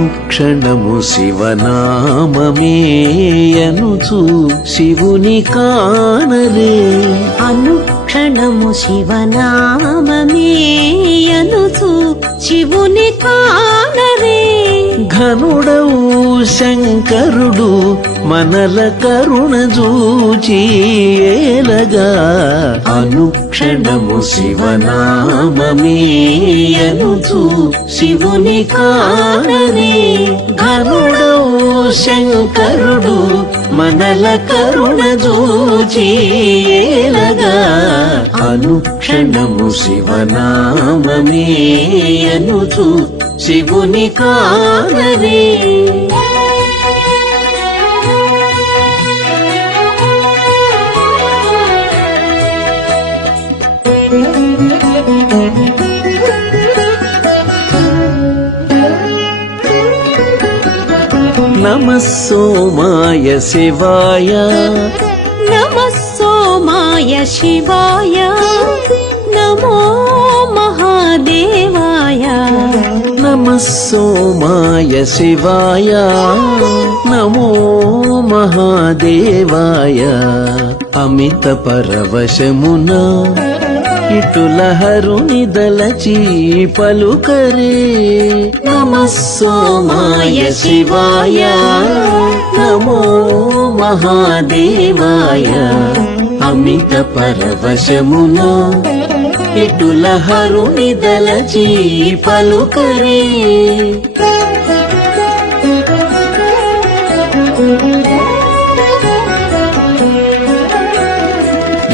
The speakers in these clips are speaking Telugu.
అనుక్షణము శివనామమేయనుచు శివుని కానరే. అనుక్షణము శివనామమేయనుచు శివుని కానరే. ఘనుడవు శంకరుడు మనల కరుణ జూచి ఏలగా. అనుక్షణము శివనామమేయనుచు శివుని కానరే ఘనుడవు శంకరుడు మనల కరుణ చూచి ఏలగా. అనుక్షణము శివనామమేయనుచు శివుని కానరే. నమస్సోమాయ శివాయ. నమస్సోమాయ శివాయ. నమో మహాదేవాయ. నమ సోమాయ శివాయ. నమో మహాదేవాయ. అమిత పరవశమున ఇటుల దలచి పలుకరే. నమ సోమాయ శివాయ. నమో మహాదేవాయ. అమిత పరవశమున ఇటుల హరుని దలచి పలుకరే.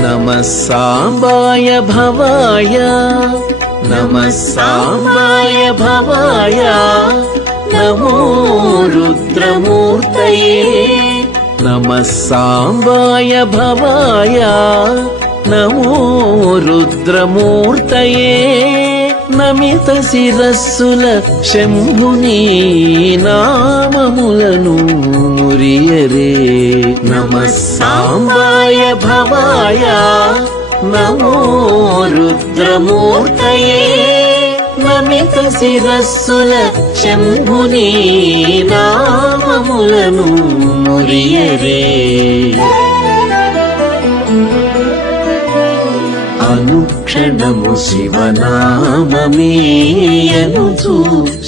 నమ సాంబాయ భవాయ నమ సాంబాయ భవాయ నమో రుద్రమూర్తయే. నమ సాంబాయ భవాయ నమో రుద్రమూర్తయే నమిత శిరస్సుల శంభుని నామములను మురియరే. నమ సాంబాయ భవాయ. నమో రుద్రమూర్తయే నమిత శిరస్సుల శంభుని నామములను మురియరే. అనుక్షణము శివనామమేయనుచు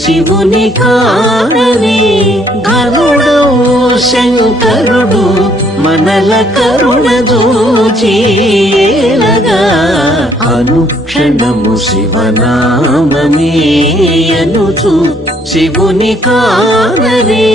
శివుని కానరే గరుడవు శంకరుడు మనల కరుణ చూచేలగా అనుక్షణము శివనామమేయనుచు శివుని కానరే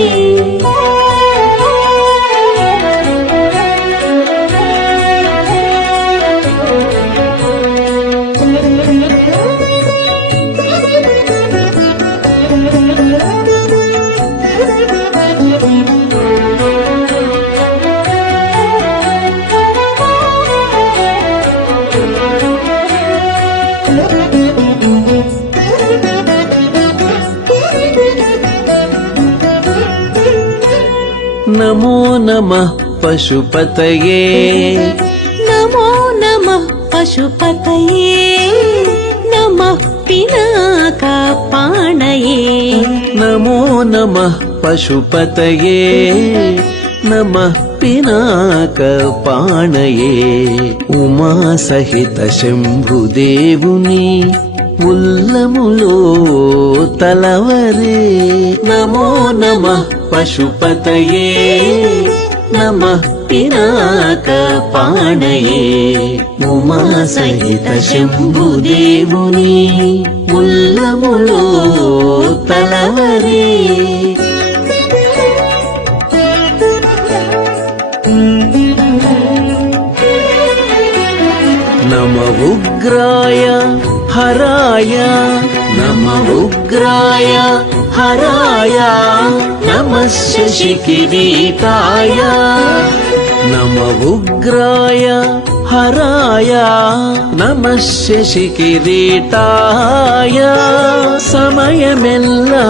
నమో నమ పశుపతయే. నమో నమ పశుపతయే. నమ పినాక పాణయే. నమో నమ పశుపతయే. నమ పినాక పాణయే. ఉమా సహిత శంభుదేవుని ఉల్లములో తలవరే. నమో నమ పశుపతయే. నమ పినాక పాణయే ఉమా సహిత శంభుదేవుని ఉల్లములో తలవరే. నమ ఉగ్రాయ హరాయ నమ ఉగ్రాయ హరాయ నమ శశికిరీటాయ నమ ఉగ్రాయ హరాయ నమ శశికిరీటాయ సమయమెల్లా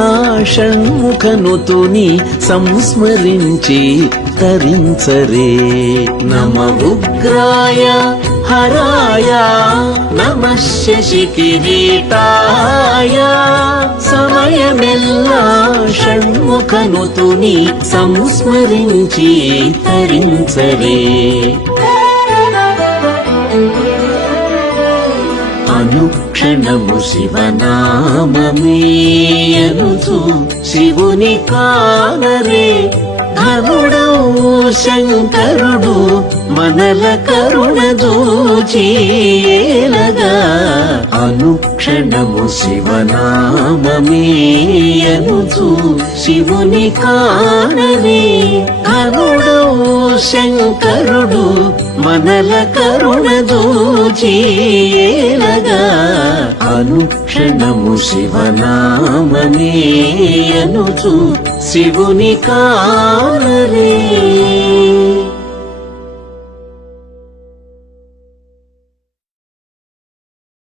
షణ్ముఖనుతుని సంస్మరించి తరించరే నమ ఉగ్రాయ హరాయ నమ శశికిరీటాయ సమయమెల్లా షణ్ తుని సంస్మరించి తరించరే అనుక్షణము శివనామమేయనుచు శివుని కానరే మహనుడవు శంకరుడు మనల కరుణ దూచేలగా అనుక్షణము శివనామమేయనుచు శివుని కానరే శంకరుడు మనల కరుణ దూచేలగా అనుక్షణము శివనామమేయనుచు శివుని కారే